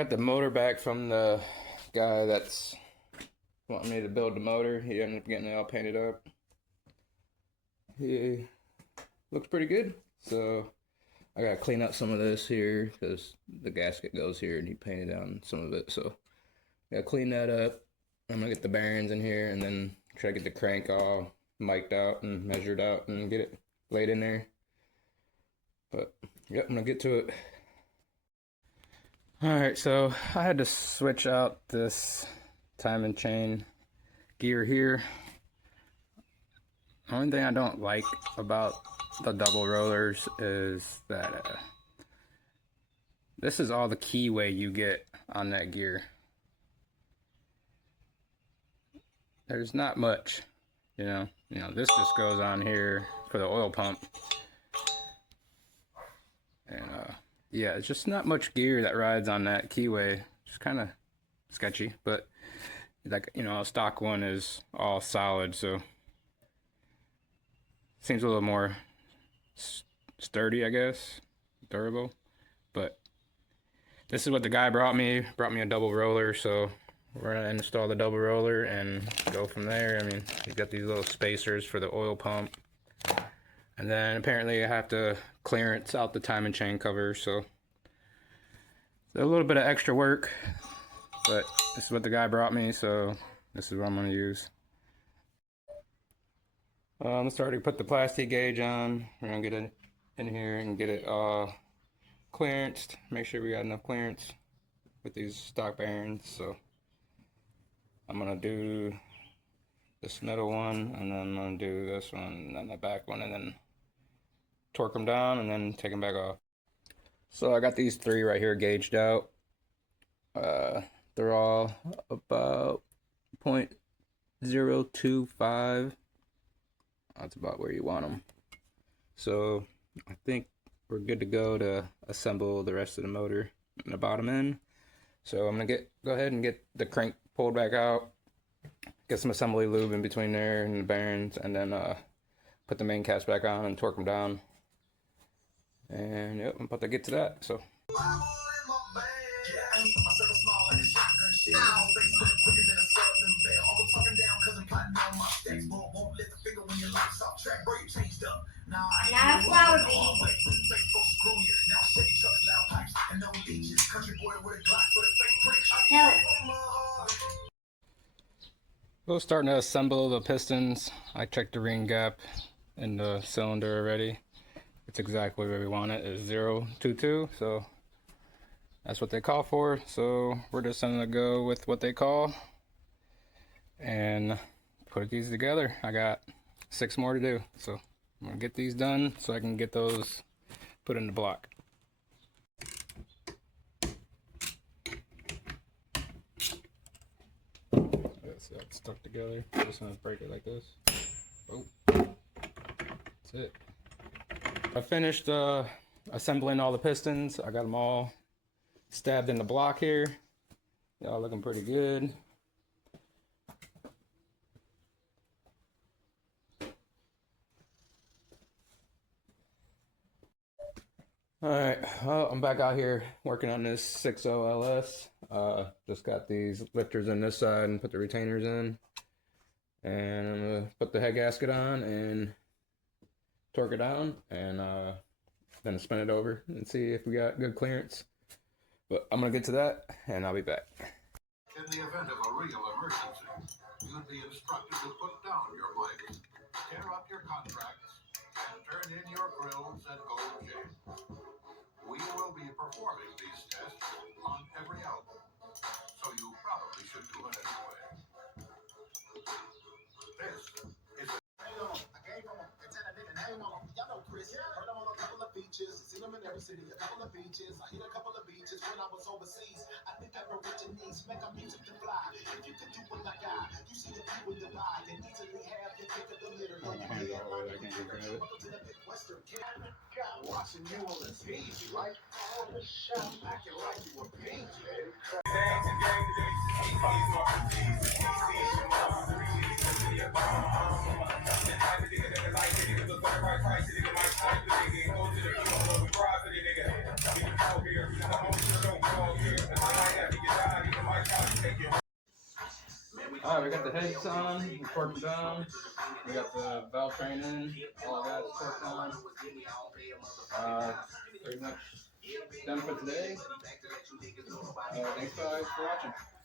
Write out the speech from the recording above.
got the motor back from the guy that's wanting me to build the motor. He ended up getting it all painted up. He looks pretty good. So I gotta clean up some of this here because the gasket goes here and he painted on some of it. So I gotta clean that up. I'm gonna get the bearings in here and then try to get the crank all mic'd out and measured out and get it laid in there. But yep, I'm gonna get to it. Alright, so I had to switch out this timing chain gear here. The only thing I don't like about the double rollers is that this is all the keyway you get on that gear. There's not much, you know, this just goes on here for the oil pump. And yeah, it's just not much gear that rides on that keyway. It's kind of sketchy, but like, you know, a stock one is all solid, so seems a little more sturdy, I guess, durable. But this is what the guy brought me a double roller, so we're gonna install the double roller and go from there. I mean, you got these little spacers for the oil pump, and then apparently I have to clearance out the timing chain cover, so it's a little bit of extra work, but this is what the guy brought me, so this is what I'm gonna use. I'm starting to put the plastic gauge on. We're gonna get it in here and get it clearanced. Make sure we got enough clearance with these stock bearings. So I'm gonna do this middle one, and then I'm gonna do this one, and then the back one, and then torque them down, and then take them back off. So I got these three right here gauged out. They're all about 0.025. That's about where you want them. So I think we're good to go to assemble the rest of the motor and the bottom end. So I'm gonna go ahead and get the crank pulled back out, get some assembly lube in between there and the bearings, and then put the main cast back on and torque them down. And yep, I'm about to get to that. So. Not a flower bead. We're starting to assemble the pistons. I checked the ring gap in the cylinder already. It's exactly where we want it, is 0.22, so that's what they call for. So we're just gonna go with what they call and put these together. I got 6 more to do, so I'm gonna get these done so I can get those put in the block. So that's stuck together. Just gonna break it like this. Oh, that's it. I finished assembling all the pistons. I got them all stabbed in the block here. Y'all looking pretty good. Alright, well, I'm back out here working on this 6.0 LS. Just got these lifters on this side and put the retainers in. And I'm going to put the head gasket on and torque it down, and then spin it over and see if we got good clearance. But I'm going to get to that, and I'll be back. In the event of a real emergency, you'd be instructed to put down your blades, tear up your contracts, and turn in your grills and go to jail. We will be performing these tests on every album, so you probably should do it anyway. This is Y'all know Chris. Heard him on a couple of beaches. Seen him in every city, a couple of beaches. I hit a couple of beaches when I was overseas. I think I originates, make our music to fly. If you could do what I got, you see the people divide and easily have the pick of the litter. Welcome to the big Western kid. Watching you on the TV, like all the show, acting like you were paid, baby. we got the heads on, we torqued down, we got the valve train in, all that's torqued on. Pretty much done for today. Thanks guys for watching.